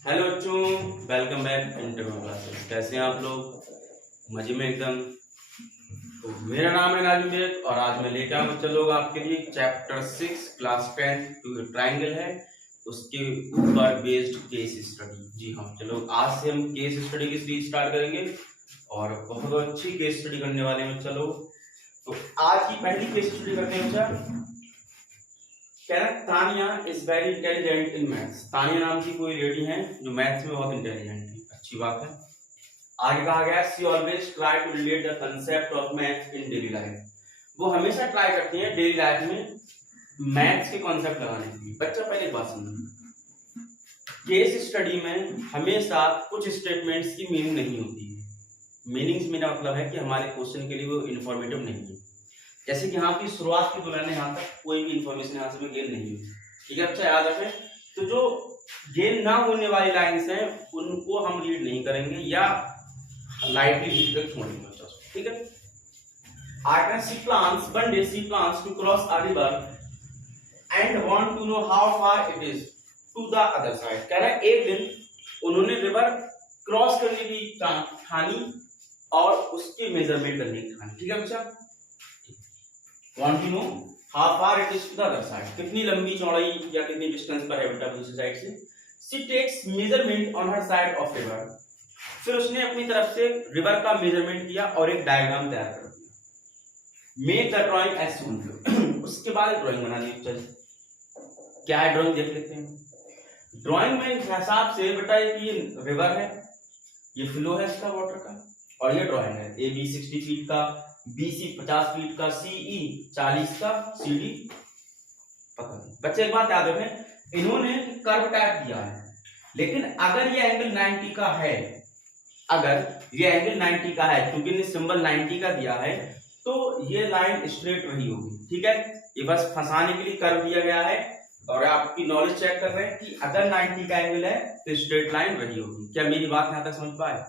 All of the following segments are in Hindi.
हेलो बच्चों, वेलकम बैक इंटरव्यू क्लासेस। कैसे हैं आप लोग? मजे में एकदम। तो मेरा नाम है नाजिम बेग और आज मैं लेकर आऊँ बच्चे लोग आपके लिए चैप्टर 6 क्लास 10 ट्राइंगल है, उसके ऊपर बेस्ड केस स्टडी। जी हाँ चलो, आज से हम केस स्टडी की सीरीज स्टार्ट करेंगे और बहुत अच्छी केस स्टडी करने वाले हैं बच्चा लोग। तो आज की पहली केस स्टडी करते हैं बच्चा। कह रहा है Tania is very intelligent in maths. Tania नाम की कोई लेडी है जो मैथ्स में बहुत इंटेलिजेंट है। अच्छी बात है। आगे कहा गया she always try to relate the concept of maths in daily life. वो हमेशा ट्राई करती है डेली लाइफ में मैथ्स के कॉन्सेप्ट लगाने के लिए। बच्चा पहले बात समझिए, केस स्टडी में हमेशा कुछ स्टेटमेंट्स की मीनिंग नहीं होती है। मीनिंग्स मेरा मतलब है कि हमारे क्वेश्चन के लिए वो इन्फॉर्मेटिव नहीं है। जैसे कि यहाँ की शुरुआत की तुलना में यहाँ तक कोई भी इंफॉर्मेशन यहाँ से गेन नहीं हुई। ठीक है, अच्छा याद रखें। तो जो गेन ना होने वाली लाइंस हैं उनको हम रीड नहीं करेंगे या लाइटली रीड कर छोड़ेंगे बच्चा। ठीक है, आगे she plans one day she plans to cross a river and want to know how far it is to the other side. कह रहा है एक दिन उन्होंने रिवर क्रॉस करने की ठानी और उसके मेजरमेंट करने की ठानी। ठीक है बच्चा, want to know how far it is to the other side, कितनी लंबी चौड़ाई या कितनी डिस्टेंस पर है बेटा दूसरी साइड से। she takes measurement on her side of river, फिर उसने अपनी तरफ से रिवर का मेजरमेंट किया और एक डायग्राम तैयार कर दिया। Make the drawing as shown, उसके बाद ड्राइंग बना दी। चल क्या है ड्राइंग देख लेते हैं। ड्राइंग में हिसाब से बेटा ये रिवर है, ये फ्लो है इसका वाटर का, और ये ड्राइंग है। ए बी 60 फीट का, BC 50 फीट का, CE 40 का, CD पता नहीं। बच्चे एक बात याद रखें, इन्होंने कर्व टाइप दिया है, लेकिन अगर ये एंगल 90 का है, अगर ये एंगल 90 का है, क्योंकि इन्हें सिंबल 90 का दिया है, तो ये लाइन स्ट्रेट रही होगी। ठीक है, ये बस फंसाने के लिए कर्व दिया गया है और आपकी नॉलेज चेक कर रहे हैं कि अगर 90 का एंगल है तो स्ट्रेट लाइन रही होगी। क्या मेरी बात यहां तक समझ पाए?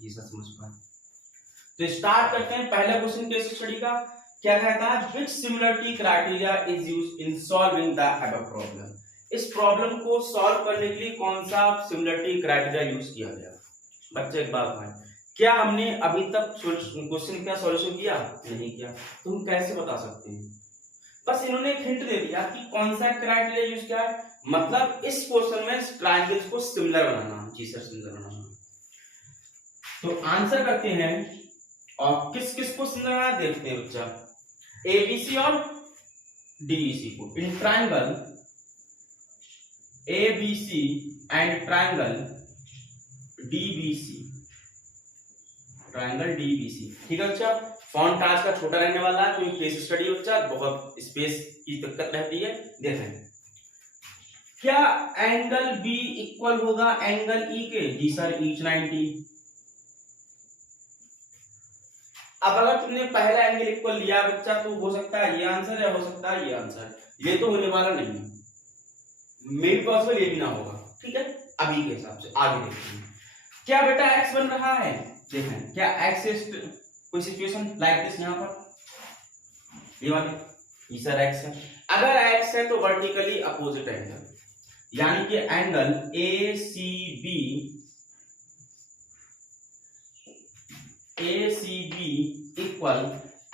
जी सर समझ पाए। तो स्टार्ट करते हैं पहला क्वेश्चन केस स्टडी का। क्या कहता है, which similarity criteria is used in solving the above problem. इस प्रॉब्लम को सॉल्व करने के लिए कौन सा सिमिलरिटी क्राइटेरिया यूज किया गया? बच्चे एक बात है, क्या हमने अभी तक क्वेश्चन का सॉल्यूशन किया? नहीं किया। तो हम कैसे बता सकते हैं? बस इन्होंने एक हिंट दे दिया कि कौन सा क्राइटेरिया यूज किया है, मतलब इस क्वेश्चन में ट्रायंगल्स को सिमिलर बनाना। जी सर सिमिलर बनाना। तो आंसर करते हैं और किस किस को सिमिलर देखते हैं बच्चा। ABC और DEC को। In triangle ABC and triangle DBC, triangle DBC। ठीक है बच्चा, फॉन्ट आज का छोटा रहने वाला है क्योंकि केस स्टडी बच्चा बहुत स्पेस की दिक्कत रहती है। देखें, क्या एंगल B इक्वल होगा एंगल E के? जी सर each 90। अब अगर तुमने पहला एंगल इक्वल लिया बच्चा तो हो सकता है ये आंसर या हो सकता है ये आंसर। ये तो होने वाला नहीं है, मेरे पॉसिबल ये भी ना होगा। ठीक है, अभी के हिसाब से आगे देखते हैं। क्या बेटा x बन रहा है? देखें, क्या x इज कोई सिचुएशन लाइक दिस यहाँ पर ये वाले, ये सर x है। अगर x है तो वर्टिकली अपोजिट एंगल, यानी कि angle ACB equal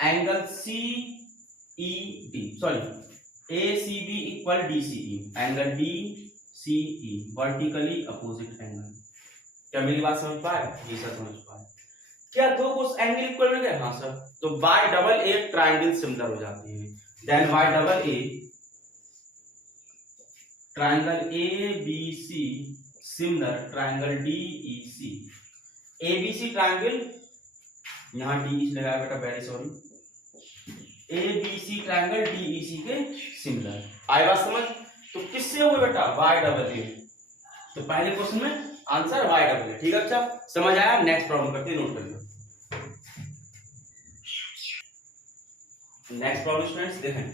angle CED, sorry ACB equal DCE, angle DCE vertically opposite angle. क्या मेरी बात समझ पाए? जी सर समझ पाए। क्या दो उस एंगल इक्वल मिल गए? हाँ सर। तो by double A triangle similar हो जाते हैं। Then by double A triangle ABC similar triangle DEC। ABC triangle, यहां DEC लगाया बेटा, very sorry. ABC triangle DEC के सिमिलर। आई बात समझ? तो किससे हुए बेटा? By double A. तो पहले क्वेश्चन में आंसर बाय डबल ए। ठीक है अच्छा, समझ आया? नेक्स्ट प्रॉब्लम करते हैं, नोट करिए। नेक्स्ट प्रॉब्लम स्टूडेंट्स देखें,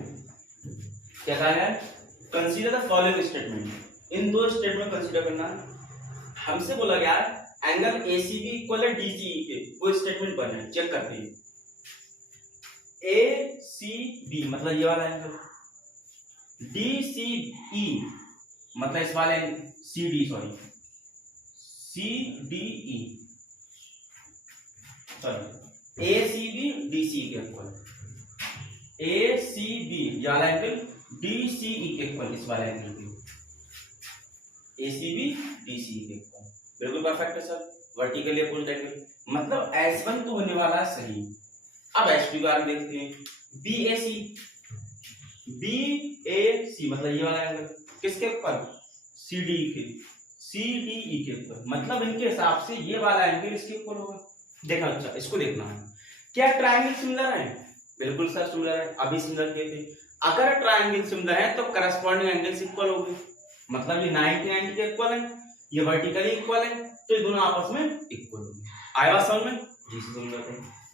क्या कहा है, कंसीडर द फॉलोइंग स्टेटमेंट। इन दो स्टेटमेंट कंसीडर करना है। हमसे बोला गया एंगल ACB इक्वल है DCE के, वो स्टेटमेंट बनना है। चेक करते हैं, ACB मतलब ये वाला एंगल, DCE मतलब इस वाले CD, sorry C D E, sorry A C B D C के इक्वल, ए सी बी ये वाला एंगल डी सी ई के इक्वल, इस वाले एंगल के ए सी बी डी सी के इक्वल, बिल्कुल परफेक्ट है सर, वर्टिकली अपोजिट एंगल, मतलब S1 तो होने वाला है सही। अब S2 का देखते हैं, बी ए सी मतलब ये वाला एंगल किसके ऊपर, सी डी के, सी डी ई के ऊपर, मतलब इनके हिसाब से ये वाला एंगल इसके ऊपर होगा। देखना अच्छा, इसको देखना है, क्या ट्रायंगल सिमिलर है, बिल्कुल सर सिमिलर है, अभी सिमिलर किए थे। अगर ट्रायंगल सिमिलर है तो करस्पॉन्डिंग एंगल्स इक्वल होंगे, मतलब ये 90 के इक्वल है, ये वर्टिकली इक्वल है, तो ये दोनों आपस में इक्वल होंगे। आया बात समझ में, जी समझ में,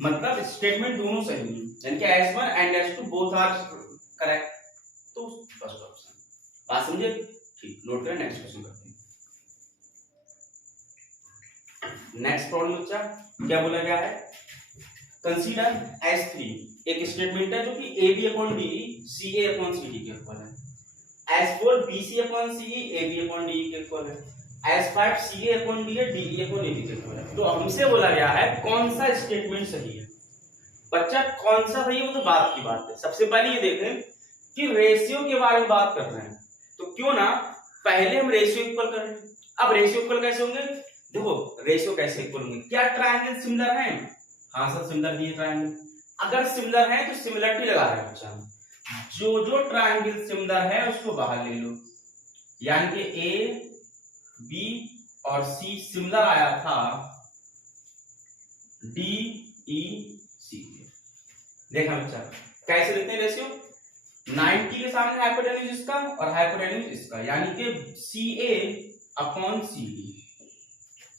मतलब स्टेटमेंट दोनों सही है, यानी कि S1 and S2 both are correct, तो फर्स्ट ऑप्शन। बात समझे, ठीक, नोट करें, नेक्स्ट क्वेश्चन करते हैं। नेक्स्ट प्रॉब्लम बच्चा क्या बोला गया है, कंसीडर S3 एक स्टेटमेंट है जो कि AB upon DE CA upon CD के इक्वल है, S4 BC upon CE AB upon DE के इक्वल है, S5 CA upon DA DE upon AB के इक्वल है। तो हमसे बोला गया है कौन सा स्टेटमेंट सही है। बच्चा कौन सा सही है वो तो बात की बात है, सबसे पहले ये देखें कि रेशियो के बारे में बात कर रहे हैं, तो क्यों ना पहले हम रेशियो इक्वल कर लें। अब रेशियो इक्वल कैसे होंगे, देखो रेशियो कैसे इक्वल होंगे, क्या ट्रायंगल सिमिलर है, हाँ सर सिमिलर दिए ट्रायंगल, अगर सिमिलर है तो सिमिलरिटी लगा रहे हैं बच्चा, जो ट्रायंगल सिमिलर है उसको बाहर ले लो, यानी कि ए बी और सी सिमिलर आया था डी ई सी। देखा बच्चा कैसे लिखते हैं रेशियो, 90 के सामने हाइपोटेन्यूज इसका और हाइपोटेन्यूज इसका, यानी कि सी ए अपॉन सी डी,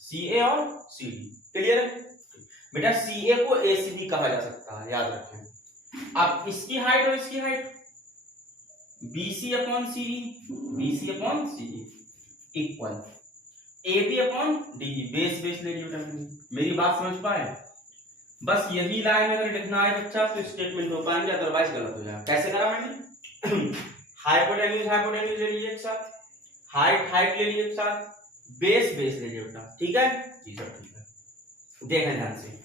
सी ए और सी डी, क्लियर है बेटा। सी ए को ए सी डी कहा जा सकता है, याद रखें। अब इसकी हाइट और इसकी height BC upon C D, BC upon C D equal AB upon DE, base base ले लिया, मेरी बात समझ पाए। बस यही लाइन अगर लिखना है बच्चा तो स्टेटमेंट हो पाएंगे, अदरवाइज गलत हो जाएगा। कैसे करा मैंने, हाइपोटेन्यूज ले लिए एक साथ, हाइट ले लिए एक साथ, बेस ले लिए बेटा, ठीक है जी सर, ठीक है। देखना ध्यान से,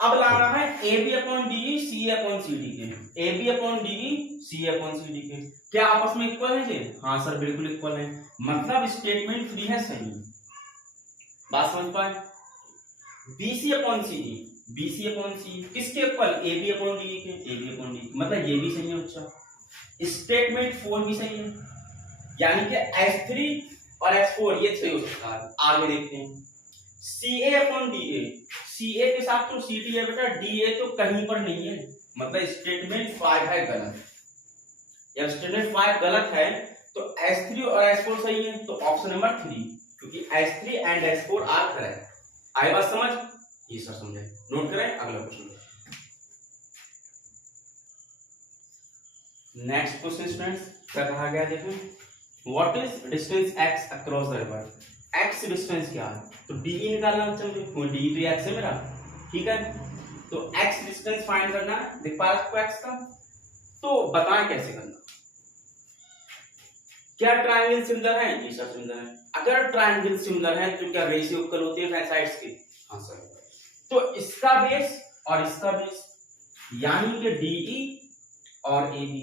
अब लाना है AB upon DE CA upon CD के, AB upon DE CA upon CD के, क्या आपस में इक्वल है जी, हाँ सर बिल्कुल इक्वल है, मतलब स्टेटमेंट 3 है सही। बात समझ पाए, BC upon CD, BC upon C किसके इक्वल, AB अपॉन DE के, AB अपॉन DE, मतलब ये भी सही है बच्चा। स्टेटमेंट 4 भी सही है, यानी कि S3 और S4 ये सही हो सकता है। आगे देखते हैं, CA अपॉन DA, CA के साथ तो CD है बेटा, DA तो कहीं पर नहीं है, मतलब स्टेटमेंट 5 है गलत। या स्टेटमेंट 5 गलत है तो S3 और S4 सही है, तो ऑप्शन नंबर 3, क्योंकि S3 and S4 are correct. आई बात समझ, ये सर समझे, नोट करें, अगला क्वेश्चन। नेक्स्ट क्वेश्चन स्टूडेंट्स क्या कहा गया, देखें what is distance x across the river, x distance क्या है, तो DE निकालना बच्चा मुझे, DE तो x है मेरा, ठीक है। तो x डिस्टेंस फाइंड करना है, देख पा रहे हो x का, तो बताएं कैसे करना। क्या ट्रायंगल सिमिलर है, जी सर सिमिलर है। अगर ट्रायंगल सिमिलर है तो क्या रेशियो इक्वल होती है साइड्स की, हाँ सर। तो इसका बेस और इसका बेस, यानी कि DE और AB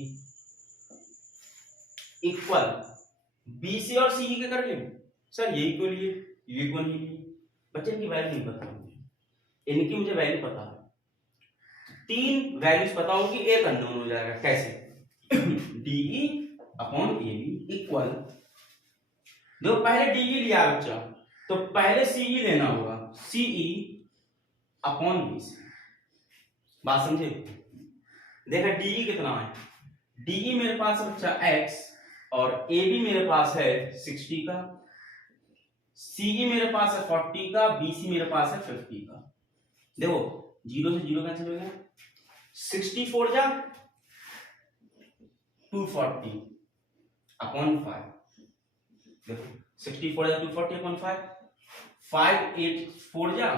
इक्वल BC और CE के कर लें सर, यही क्यों लिए, ये क्यों नहीं लिए, बच्चे की वैल्यू नहीं पता मुझे, इनकी मुझे वैल्यू पता है, 3 वैल्यूज पता होगी, एक अननोन हो जाएगा। कैसे, DE अपॉन AB इक्वल, देखो पहले DE लिया बच्चा तो पहले CE लेना होगा, CE अपॉन BC। बात समझे, देखा DE कितना है, DE मेरे पास है बच्चा x और AB मेरे पास है 60 का, CE मेरे पास है 40 का, BC मेरे पास है 50 का। देखो 0 से 0 कैंसिल हो गया, 64 जा 240 अपॉन 5, देखो 64 जा 240 अपॉन 5, 5 8 4 जा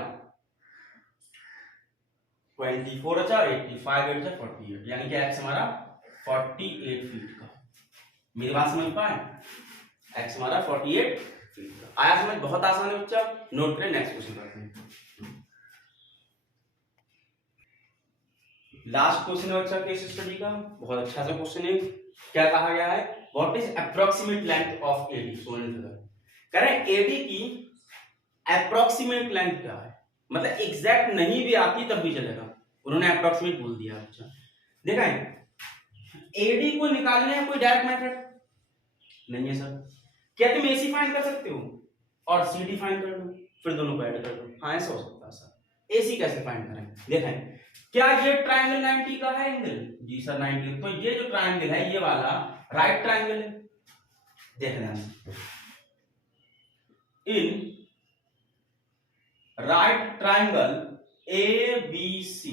24 अच्छा 85 8 जा 48, यानी कि x हमारा 48 फीट का। मेरी बात समझ पाए, x हमारा 48 आया समझ? बहुत आसान है बच्चा, नोट करें। नेक्स्ट क्वेश्चन करते हैं। लास्ट क्वेश्चन है बच्चा केस स्टडी का, बहुत अच्छा सा क्वेश्चन है। क्या कहा गया है? What is approximate length of AD? कह रहे हैं एडी की अप्रोक्सीमेट लेंथ क्या है, मतलब एग्जैक्ट नहीं भी आती तब भी चलेगा, उन्होंने अप्रोक्सीमेट बोल दिया। अच्छा देखा है, एडी को निकालने का कोई डायरेक्ट मेथड नहीं है सर। क्या तुम एसी फाइंड कर सकते हो और सीडी फाइंड कर लो, फिर दोनों को ऐड कर लो? हाँ ऐसा हो सकता है सर। एसी कैसे फाइंड करें? देखें, क्या ये ट्रायंगल 90 का है एंगल? जी सर 90। तो ये जो ट्रायंगल है ये वाला राइट ट्रायंगल है। देखना, in right triangle ABC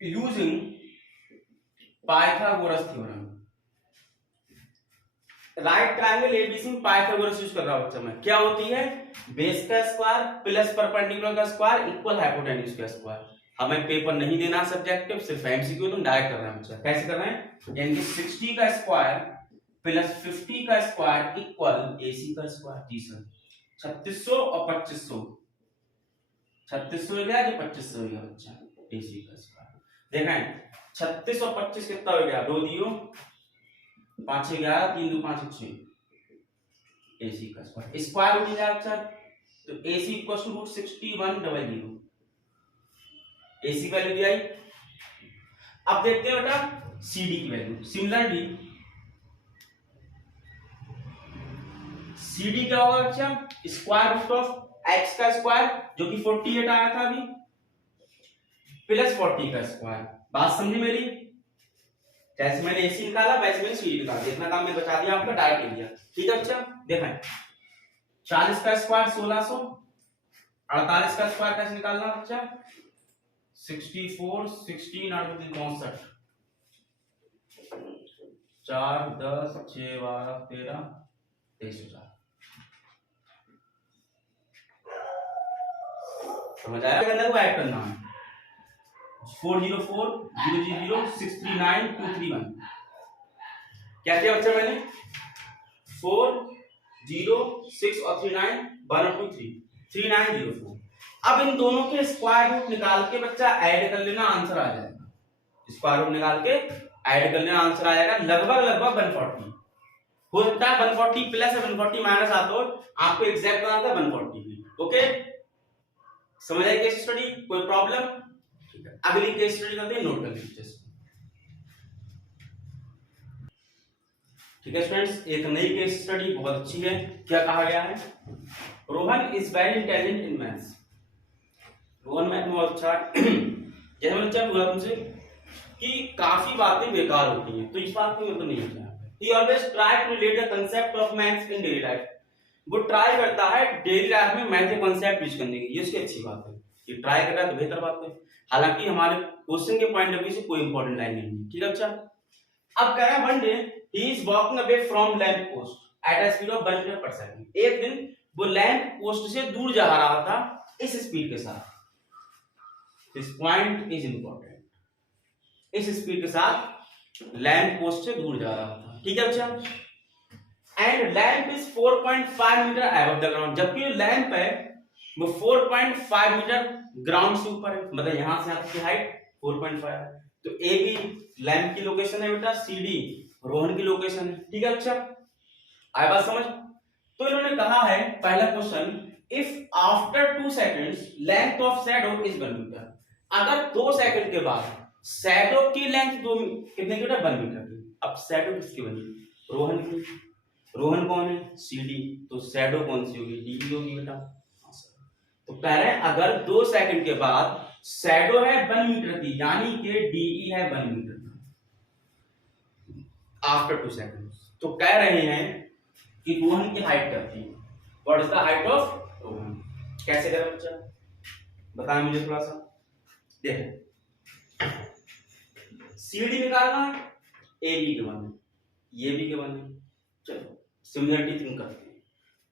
using Pythagoras theorem, right triangle ABC में पाइथागोरस यूज कर रहा हूं बच्चा मैं। क्या होती है? बेस का स्क्वायर प्लस परपेंडिकुलर का स्क्वायर इक्वल हाइपोटेन्यूज का स्क्वायर। हमें पेपर नहीं देना सब्जेक्टिव, सिर्फ एमसीक्यू, तुम डायरेक्ट कर रहे हैं बच्चा। कैसे कर रहे हैं? यानी कि 60 का स्क्वायर प्लस 50 का स्क्वायर इक्वल एसी का स्क्वायर। जी सर 3600 और 2500, 3600 हो गया जो 2500 हो गया बच्चा, एसी का स्क्वायर। देखें 36 और 25 कितना हो गया? 2 दियो 5 11 3 2 5 6, एसी का स्क्वायर। स्क्वायर रूट है बच्चा, तो AC equal to root 6100, AC value दी आई। अब देखते हैं बेटा सीडी की वैल्यू। सिमिलरली सीडी क्या होगा बच्चा? स्क्वायर रूट ऑफ एक्स का स्क्वायर जो कि 48 आया था अभी, प्लस 40 का स्क्वायर। बात समझी मेरी? जैसे मैंने एसी निकाला वैसे मैंने सीडी निकाला, इतना काम मैंने बचा दिया आपका, डायरेक्ट लिया। ठीक है बच्चा, देखें 40 का स्क्वायर 1600, 48 का स्क्वायर कैसे निकालना बच्चा? 64 16 और 64, 4 10 6 12 13 23 समझ आया? करना को ऐड करना है 404 000 639 231। क्या किया बच्चा मैंने? 4 0 6 और 39 1 और 2 3 3904। अब इन दोनों के स्क्वायर रूट निकाल के बच्चा ऐड कर लेना, आंसर आ जाएगा। स्क्वायर रूट निकाल के ऐड कर लेना, आंसर आएगा लगभग 140। हो सकता है 140 प्लस या 140 माइनस आता हो, आपको एग्जैक्ट बनाना था 140। ओके समझ आई केस स्टडी? कोई प्रॉब्लम? ठीक है, अगली केस स्टडी करते हैं, नोट कर लीजिए। ठीक है स्टूडेंट्स, एक नई केस स्टडी बहुत अच्छी है। क्या कहा गया है? Rohan is very intelligent in maths. Rohan math में बहुत अच्छा है। जैसे मैंने चल बोला तुमसे कि काफी बातें बेकार होती हैं, तो इस बात को मतलब नहीं है। He always try to relate the concept of maths in daily life. वो ट्राई करता है डेली लाइफ में मैथ के कॉन्सेप्ट यूज करने की, ये उसकी अच्छी बात है। ये ट्राई कर रहा है तो बेहतर बात है। हालांकि हमारे क्वेश्चन के पॉइंट ऑफ व्यू से कोई इंपॉर्टेंट लाइन नहीं है। ठीक है अच्छा, अब कह रहा है one day he is walking away from lamp post at a speed of 1 metre per second. एक दिन वो लैंप पोस्ट से दूर जा रहा था इस स्पीड के साथ। दिस पॉइंट इज इंपॉर्टेंट, इस स्पीड के साथ लैंप पोस्ट से दूर जा रहा था। ठीक है अच्छा, and lamp is 4.5 metre above the ground. जबकि लैंप है वो 4.5 मीटर ग्राउंड से ऊपर है, मतलब यहां से आपकी हाइट 4.5 है। तो ए भी लैंप की लोकेशन है बेटा, सी डी रोहन की लोकेशन है। ठीक है अच्छा, आए बात समझ? तो इन्होंने कहा है पहला question, if after 2 seconds length of shadow is 1 metre. अगर 2 सेकंड के बाद शैडो की लेंथ कितने की? 1 मीटर की। अब शैडो किसकी बनी? रोहन की। रोहन कौन है? सीडी। तो शैडो कौन सी होगी? डी होगी बेटा। तो कह रहे हैं अगर 2 सेकंड के बाद शैडो है 1 मीटर की, यानी कि डीई है 1 मीटर आफ्टर 2 सेकंड्स, तो कह रहे हैं कि रोहन की हाइट करती है। What is the height of Rohan? कैसे करें बच्चा, बताएं मुझे थोड़ा सा। देखो सीडी निकालना है, ए बी के बने, ये बी के बने। चलो सिमिलरिटी थिंक करते हैं,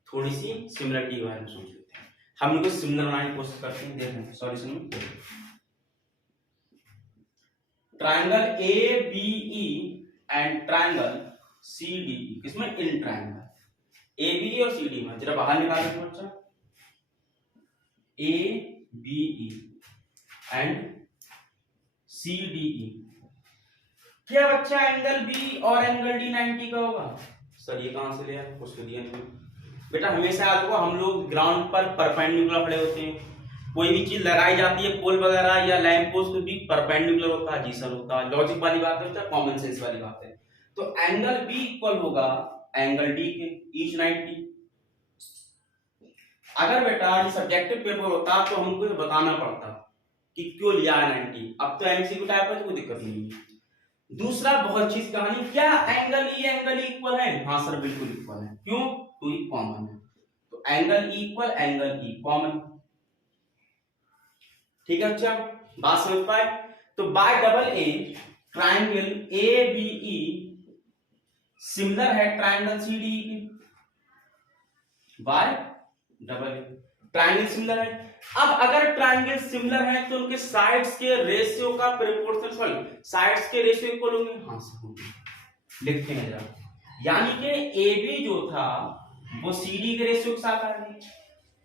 थोड़ी सी सिमिलरिटी के बारे में सोच लेते हैं। हम लोग सिमिलर बनाने की कोशिश करते हैं। देखें सॉल्यूशन में triangle A B E and triangle C D, किसमें? इन ट्राइंगल। ए बी और सी डी में जरा बाहर निकालो तो बच्चा, A B E and C D E. क्या बच्चा एंगल बी और एंगल डी 90 का होगा? सर ये कहां से लिया, कुछ तो दिया नहीं बेटा। हमेशा याद रखो हम लोग ग्राउंड पर परपेंडिकुलर खड़े होते हैं, कोई भी चीज लगाई जाती है पोल वगैरह या लैंप पोस्ट को भी परपेंडिकुलर होता है, जी सर होता है। लॉजिक वाली बात है बेटा, कॉमन सेंस वाली बात है। तो एंगल बी इक्वल होगा एंगल डी के ईच 90। अगर बेटा ये सब्जेक्टिव पेपर होता तो हमको बताना पड़ता कि क्यों लिया है 90। अब तो एमसीक्यू टाइप है तो कोई दिक्कत नहीं है। दूसरा बहुत चीज कहानी, क्या एंगल ई इक्वल है? हाँ सर बिल्कुल इक्वल है। क्यों? टू ई कॉमन है, तो angle equal angle E common. ठीक है अच्छा, बात समझ पाए? तो by double A triangle A B E similar है ट्राइंगल सी डी के। By double A triangle similar है। अब अगर ट्राइंगल सिमिलर है तो उनके साइड्स के रेशियो का प्रोपोर्शनल, सॉरी साइड्स के रेशियो इक्वल होंगे। हाँ सर होंगे, लिखते हैं जरा। यानी कि ए बी जो था वो सी डी के रेशियो के साथ आ गई,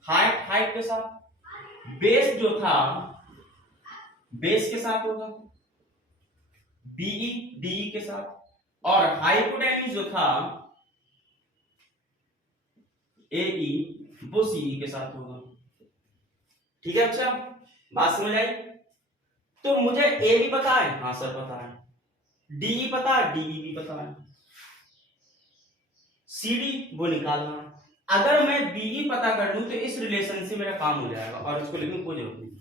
हाइट हाइट के साथ। बेस जो था बेस के साथ होगा, बीई डीई के साथ। और हाइपोटेन्यूज जो था एई वो सीई के साथ होगा। ठीक है अच्छा, बात समझ आई? तो मुझे ए भी पता है, हाँ सर पता है, डीई पता है, डीई भी पता है, सीडी वो निकालना है। अगर मैं बीई पता कर लूं तो इस रिलेशन से मेरा काम हो जाएगा और इसको लिखने की कोई जरूरत नहीं।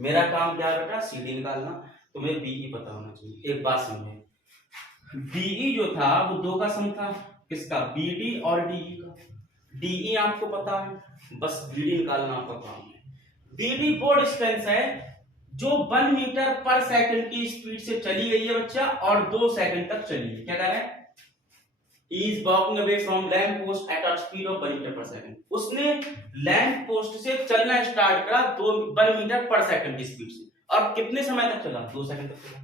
मेरा काम क्या है बेटा? सीडी निकालना, तो मुझे बीई पता होना चाहिए। एक बात समझे, बीई जो था वो दो का सम था, किसका? बीडी और डीई का। डीई आपको पता है, बस बीडी निकालना आपका काम है। बीडी वो डिस्टेंस है जो 1 मीटर पर सेकंड की स्पीड से चली गई है बच्चा और 2 सेकंड तक चली है। क्या कह रहा है? Is walking away from lamp post at a speed of 1 metre per second. उसने लैंप पोस्ट से चलना स्टार्ट करा 1 मीटर पर सेकंड की स्पीड से, और कितने समय तक चला? 2 सेकंड तक चला।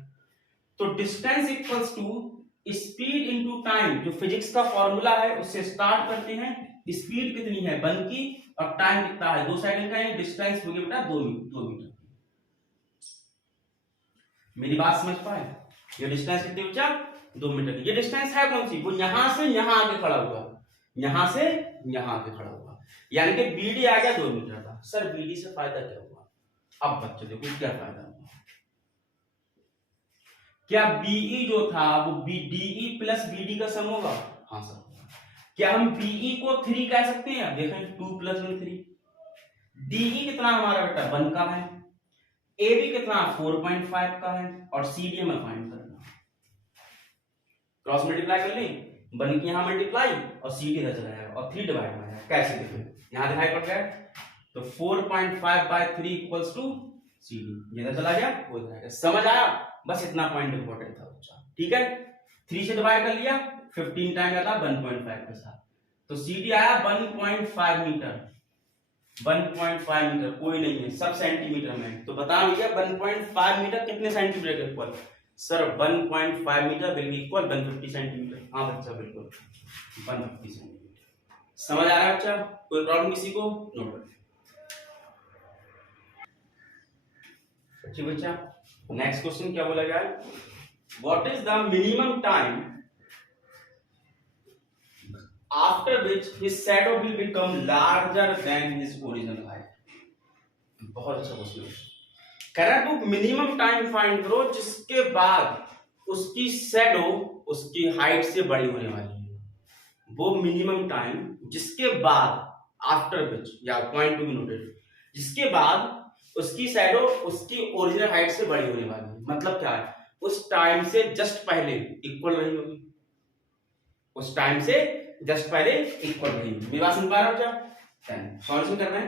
तो distance equals to speed into time, जो फिजिक्स का फॉर्मूला है उससे स्टार्ट करते हैं। स्पीड कितनी है 1 की और टाइम कितना है 2 सेकंड का, डिस्टेंस हो गया बेटा 2 मीटर। मेरी बात समझ पाए? ये डिस्टेंस कितनी बच्चा? 2 मीटर की। ये डिस्टेंस है कौन सी? वो यहां से यहां आके खड़ा हुआ, यहां से यहां आके खड़ा हुआ, यानी कि बीडी आ गया 2 मीटर का। सर बीडी से फायदा क्या हुआ? अब बच्चों देखो क्या फायदा हुआ। क्या बीई जो था वो डीई प्लस बीडी का सम होगा? हाँ सर। क्या हम बीई को 3 कह सकते हैं? देखें 2 + 1 3। डीई कितना हमारा बेटा 1 का है, ए बी कितना 4.5 का है, और सी डी हमें फाइंड करना। क्रॉस मल्टीप्लाई कर लें, 1 की यहां मल्टीप्लाई और सी डी इधर चला जाएगा और 3 डिवाइड में जाएगा। कैसे देखें? यहां दिखाई पड़ गया, तो 4.5/3 इक्वल्स टू सी डी। इधर चला गया, वो इधर आएगा। समझ आया? बस इतना पॉइंट इंपॉर्टेंट था बच्चा। ठीक है, 3 से डिवाइड कर लिया, 15 टाइम आता 1.5 के साथ, तो सी डी आया 1.5 मीटर। 1.5 मीटर कोई नहीं है, सब सेंटीमीटर में। तो बता भैया 1.5 मीटर कितने सेंटीमीटर के equal? Sir 1.5 metre will be equal 150 centimetre. हाँ बच्चा बिल्कुल 150 सेंटीमीटर। समझ आ रहा है बच्चा? कोई प्रॉब्लम किसी को? नोट कर। ठीक बच्चा, नेक्स्ट क्वेश्चन क्या बोला गया है? What is the minimum time after which his shadow will become larger than his original height? बहुत अच्छा क्वेश्चन है। कह रहा है तो मिनिमम टाइम फाइंड करो जिसके बाद उसकी शैडो उसकी हाइट से बड़ी होने वाली है। वो मिनिमम टाइम जिसके बाद, आफ्टर विच, या पॉइंट टू बी नोटेड, जिसके बाद उसकी शैडो उसकी ओरिजिनल हाइट से बड़ी होने वाली है। मतलब क्या है? उस टाइम से जस्ट पहले इक्वल रही होगी, उस टाइम से जस्ट पहले इक्वल रही होगी। मेरी बात सुन पा रहे हो क्या? सॉल्यूशन करना है।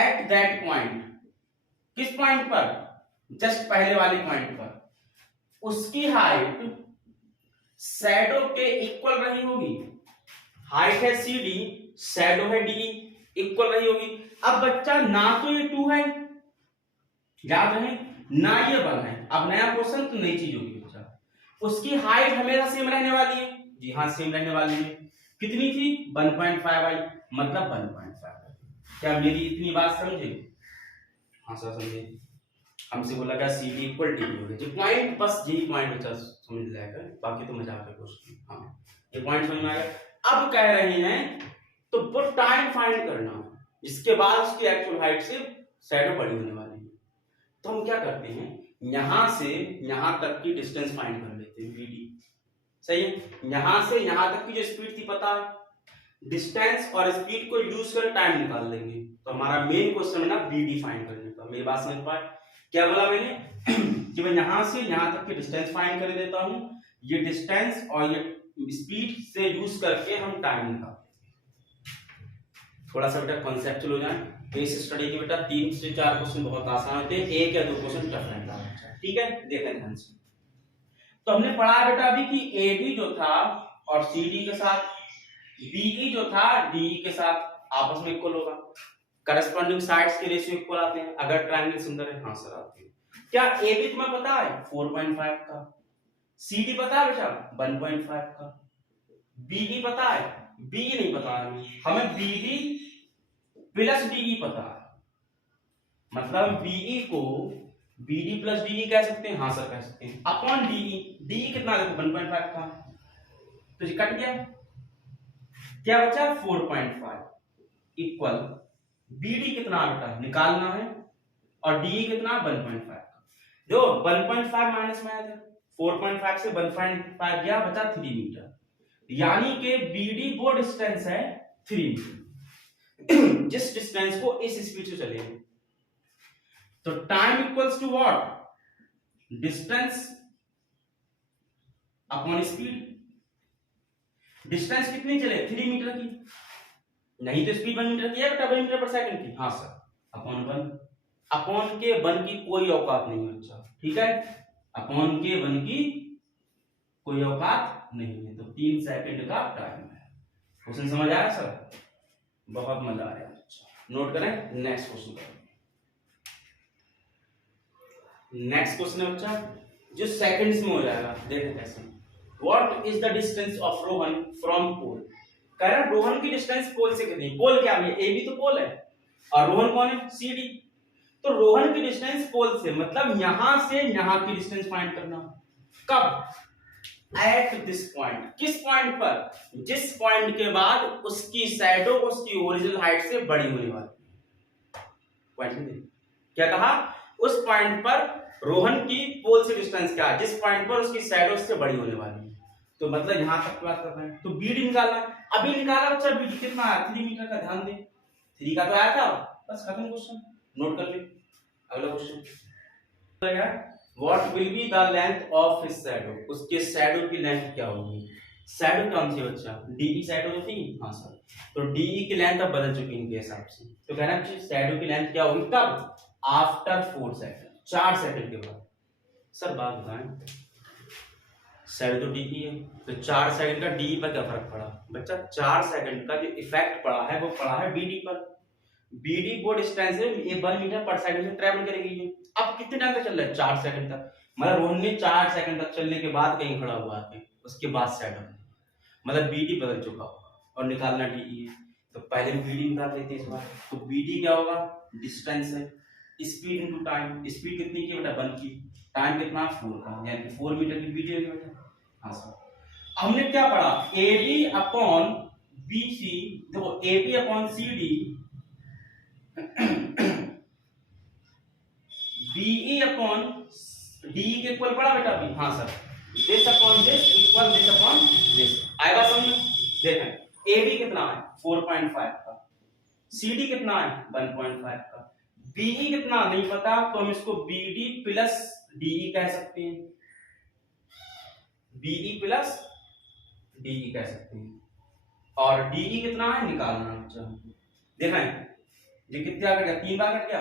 एट दैट पॉइंट, किस पॉइंट पर? जस्ट पहले वाले पॉइंट पर उसकी हाइट शैडो के इक्वल रही होगी। हाइट है सी डी, शैडो है डी, इक्वल रही होगी। अब बच्चा ना तो ये 2 है, याद रहे, ना ये 1 है। अब नया क्वेश्चन तो नई चीज होगी बच्चा। उसकी हाइट हमेशा सेम रहने वाली है। जी हाँ सेम रहने वाली है। कितनी थी 1.5 i, मतलब 1.5। क्या मेरी इतनी बात समझे? हाँ सर समझे। हमसे बोला क्या सी डी इक्वल डी हो गया। जो पॉइंट, बस यही पॉइंट बचा समझ जाएगा, बाकी तो मजाक है क्वेश्चन। हाँ ये पॉइंट समझ में आया। अब कह रहे हैं तो वो टाइम फाइंड करना जिसके बाद उसकी एक्चुअल हाइट से शैडो बड़ी होने वाली है। तो हम क्या करते हैं, यहां से यहां तक की डिस्टेंस फाइंड कर लेते हैं bd। सही है। यहां से यहां तक की जो स्पीड थी पता है, डिस्टेंस और स्पीड को यूज कर टाइम निकाल लेंगे। तो हमारा मेन क्वेश्चन है ना bd फाइंड करने का। मेरी बात समझ पाए? क्या बोला मैंने कि मैं यहां से यहां तक की डिस्टेंस फाइंड कर देता हूं, ये डिस्टेंस और ये स्पीड से यूज करके हम टाइम निकालते हैं। थोड़ा सा बेटा कॉन्सेप्चुअल हो जाए। बेस स्टडी के बेटा 3 से 4 क्वेश्चन बहुत आसान होते हैं, 1 या 2 क्वेश्चन टफ रहता है। ठीक है, देखें ध्यान से। तो हमने पढ़ा बेटा अभी कि एबी जो था और सीडी के साथ, बीई जो था डीई के साथ आपस में इक्वल होगा। करस्पॉन्डिंग साइड्स के रेशियो इक्वल आते हैं अगर ट्रायंगल सिमिलर है। हाँ सर आते हैं। क्या एबी तुम्हें पता है 4.5 का, सीडी पता है बेटा 1.5 का, बीई पता है, बीई नहीं पता है हमें, बीडी प्लस डीई पता है। मतलब बीई को बीडी प्लस डीई कह सकते हैं। हाँ सर कह सकते हैं, अपॉन डीई। डीई कितना देखो 1.5 का, तो ये कट गया, क्या बचा 4.5 इक्वल बीडी कितना बेटा निकालना है और डीई कितना 1.5 का। देखो 1.5 माइनस में आया था, 4.5 से 1.5 गया, बचा 3 मीटर। यानी कि बीडी वो डिस्टेंस है 3 मीटर जिस डिस्टेंस को इस स्पीड से चलेंगे। तो time equals to what, distance upon speed. Distance कितनी चले 3 मीटर की, नहीं तो स्पीड 1 मीटर की है बेटा, 1 मीटर पर सेकंड की। हाँ सर, अपॉन 1। अपॉन के 1 की कोई औकात नहीं है बच्चा, ठीक है, अपॉन के 1 की कोई औकात नहीं है। तो 3 सेकंड का टाइम है। क्वेश्चन समझ आया सर? बहुत मजा आ रहा है। नोट करें, नेक्स्ट क्वेश्चन करें। नेक्स्ट क्वेश्चन है बच्चा जो सेकंड्स में हो जाएगा, देखें कैसे। What is the distance of Rohan from pole. कह रहा है रोहन की डिस्टेंस पोल से कितनी। पोल क्या है, ए बी तो पोल है और रोहन कौन है, सी डी। तो रोहन की डिस्टेंस पोल से मतलब यहां से यहां की डिस्टेंस फाइंड करना। कब, एट दिस पॉइंट। किस पॉइंट पर, जिस पॉइंट के बाद उसकी शैडो उसकी ओरिजिनल हाइट से बड़ी होने वाली। क्या कहा, उस पॉइंट पर रोहन की पोल से डिस्टेंस क्या है, जिस पॉइंट पर उसकी शैडो से बड़ी होने वाली है। तो मतलब यहां तक बात कर रहे हैं। तो बीडी निकालना, अभी निकाला बच्चा, बीडी कितना आया 3 मीटर का, ध्यान दे 3 का तो आया था। बस खत्म क्वेश्चन, नोट कर ले। अगला question, what will be the length of his shadow. उसके शैडो की लेंथ क्या होगी। शैडो कौन सी बच्चा, डीई शैडो जो थी। हाँ सर, तो डीई की लेंथ अब बदल चुकी है इनके हिसाब से। तो कहना चाहिए शैडो की लेंथ क्या होगी कब, आफ्टर 4 सेकंड, 4 सेकंड के बाद। सर बात बताएं, शैडो तो डीई है, तो 4 सेकंड का डीई पर क्या फर्क पड़ा बच्चा। 4 सेकंड का जो इफेक्ट पड़ा है वो पड़ा है बीडी पर। बीडी वो डिस्टेंस है 1 मीटर पर सेकंड से ट्रैवल करेगी। अब कितने टाइम तक चल रहा है, 4 सेकंड तक। मतलब रोहन ने 4 सेकंड तक चलने के बाद कहीं खड़ा हुआ है, उसके बाद शैडो, मतलब बीडी बदल चुका होगा और निकालना डीई है। तो पहले बीडी निकाल लेते हैं इस बार। तो बीडी क्या होगा, डिस्टेंस है, स्पीड इनटू टाइम। स्पीड कितनी की बेटा 1 की, टाइम कितना 4 का, यानी कि 4 मीटर की बीडी होगी बेटा। हाँ सर, हमने क्या पढ़ा, AB अपॉन BC। देखो AB upon CD, BE upon DE के इक्वल पढ़ा बेटा अभी। हाँ sir, this upon this equal this upon this. आएगा समझ। देखें AB कितना है 4.5 का, CD कितना है 1.5 का, BE कितना नहीं पता, तो हम इसको BD प्लस DE कह सकते हैं। BE प्लस DE कह सकते हैं। और DE कितना है निकालना। अच्छा देखें ये कितना कट गया, 3 बार कट गया,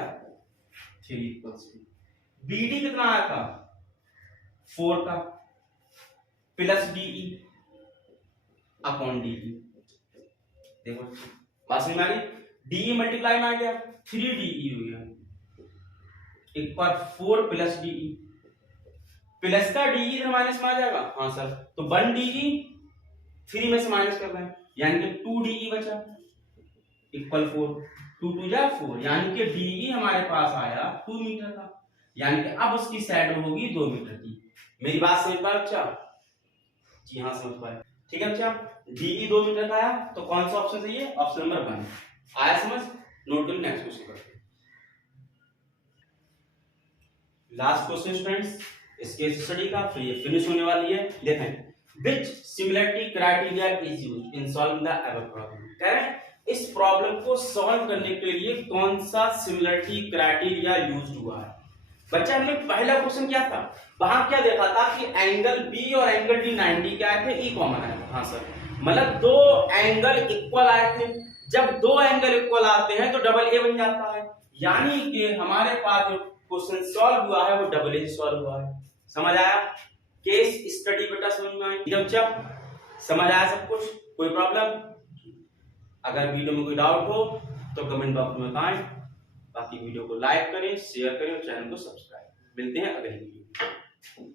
3 इक्वल्स टू BD कितना आया था 4 का, प्लस DE अपॉन DE। देखो बात समझ में आ गई। DE मल्टीप्लाई में आ गया 3DE हो गया, एक बार 4 प्लस DE, प्लस का DE इधर माइनस में आ जाएगा। हाँ सर, तो 1 DE 3 में से माइनस कर रहे हैं यानी कि 2DE बचा इक्वल 4, 2 2 जा 4, यानी कि DE हमारे पास आया 2 मीटर का, यानी कि अब उसकी साइड होगी 2 मीटर की। मेरी बात समझ पाए बच्चा? जी हाँ समझ पाए। ठीक है बच्चा, DE 2 मीटर का आया तो कौन सा ऑप्शन सही है? ऑप्शन नंबर 1 आया समझ। नोट करो, नेक्स्ट क्वेश्चन करते हैं। लास्ट क्वेश्चन स्टूडेंट्स इसके स्टडी का, फिर ये फिनिश होने वाली है। देखें, which similarity criteria is used in solving the above problem? कह रहे हैं इस प्रॉब्लम को सॉल्व करने के लिए कौन सा सिमिलरिटी क्राइटेरिया यूज हुआ है। बच्चा हमने पहला क्वेश्चन क्या था, वहां क्या देखा था कि एंगल बी और एंगल डी 90 क्या आए थे, ई कॉमन आया था। हाँ सर, मतलब दो एंगल इक्वल आए थे। जब दो एंगल इक्वल आते हैं तो डबल ए बन जाता है, यानी कि हमारे पास जो क्वेश्चन सॉल्व हुआ है वो डबल ए सॉल्व हुआ है। समझ आया? केस स्टडी बेटा समझ में आई? जब समझ आया सब कुछ? कोई प्रॉब्लम? अगर वीडियो में कोई डाउट हो तो कमेंट बॉक्स में बताएं। बाकी वीडियो को लाइक करें, शेयर करें और चैनल को सब्सक्राइब। मिलते हैं अगली वीडियो में।